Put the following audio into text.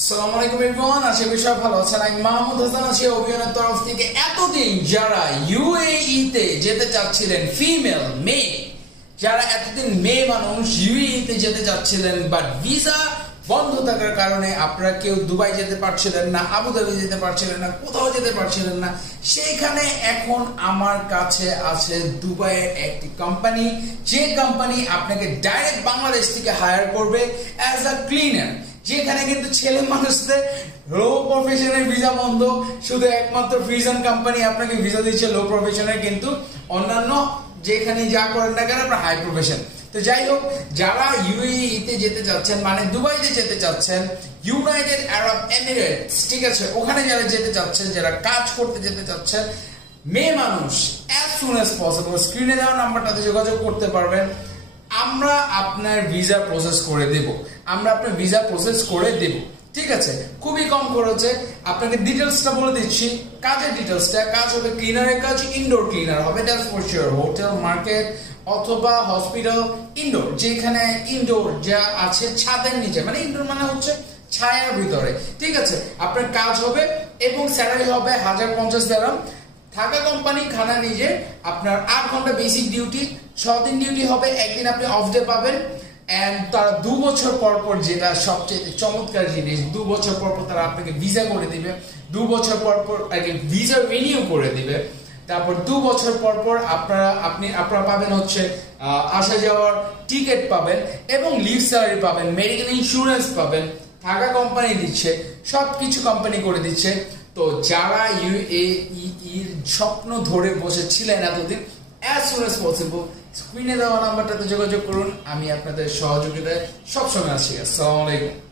আসসালামু আলাইকুম এভরিওয়ান, আশা করি সবাই ভালো আছেন। আমি মাহমুদ হাসান আছি অভিযানের তরফ থেকে। এতদিন যারা ইউএই তে যেতে চাচ্ছিলেন, ফিমেল মেয়ে, যারা এতদিন মেয়ে মানুষ ইউএই তে যেতে চাচ্ছিলেন, বাট ভিসা বন্ধ থাকার কারণে আপনারা কেউ দুবাই যেতে পারছিলেন না, আবুধাবি যেতে পারছিলেন না, কোথাও যেতে পারছিলেন না, সেইখানে এখন আমার কাছে আছে দুবাইয়ের একটি কোম্পানি, যে কোম্পানি আপনাকে ডাইরেক্ট বাংলাদেশ থেকে হায়ার করবে অ্যাজ আ ক্লিনার। যেখানে কিন্তু ছেলে মানুষদের লো প্রফেশনের ভিসা বন্ধ, শুধু একমাত্র ফ্রিজন কোম্পানি আপনাকে ভিসা দিচ্ছে লো প্রফেশনের, কিন্তু অন্যান্য যেখানে যা করেন না কেন আপনার হাই প্রফেশন। তো যাই হোক, যারা ইউএই তে যেতে চাচ্ছেন, মানে দুবাইতে যেতে চাচ্ছেন, ইউনাইটেড আরব এমিরেটস, ঠিক আছে, ওখানে যারা যেতে চাচ্ছেন, যারা কাজ করতে যেতে চাচ্ছেন, মেয়ে মানুষ, অ্যাজ সুন অ্যাজ পসিবল স্ক্রিনে দেওয়া নাম্বারটাতে যোগাযোগ করতে পারবেন। আমরা আপনার ভিসা প্রসেস করে দেব, ঠিক আছে, খুবই কম খরচে। আপনাকে ডিটেলসটা বলে দিচ্ছি, কাজের ডিটেলসটা। কাজ হবে ক্লিনারের কাজ, ইনডোর ক্লিনার হবে, that's for sure. Hotel, market অথবা হসপিটাল, ইনডোর, যেখানে ইনডোর যা আছে ছাদের নিচে, মানে ইনডোর মানে হচ্ছে ছায়ার ভিতরে, ঠিক আছে, আপনার কাজ হবে এবং স্যালারি হবে 1050 দিরহাম। থাকা কোম্পানি, খানা নিজে, আপনার 8 ঘন্টা বেসিক ডিউটি, 6 দিন ডিউটি হবে, একদিন আপনি অফ ডে পাবেন। এন্ড তারা 2 বছর পর পর, যেটা সবচেয়ে চমৎকার জিনিস, 2 বছর পর পর তারা আপনাকে ভিসা করে দিবে, 2 বছর পর পর আগে ভিসা রিনিউ করে দিবে। তারপর 2 বছর পর পর আপনারা পাবেন হচ্ছে আসা যাওয়ার টিকিট পাবেন এবং লিভ স্যালারি পাবেন, মেডিকেল ইন্স্যুরেন্স পাবেন, থাকা কোম্পানি দিচ্ছে, সবকিছু কোম্পানি করে দিচ্ছে। তো যারা ইউএই এর স্বপ্ন ধরে বসেছিলেন এতদিন, as soon as possible স্ক্রিনে দেওয়া নাম্বারটাতে যোগাযোগ করুন। আমি আপনাদের সহযোগিতায় সবসময় আছি। আসসালামু আলাইকুম।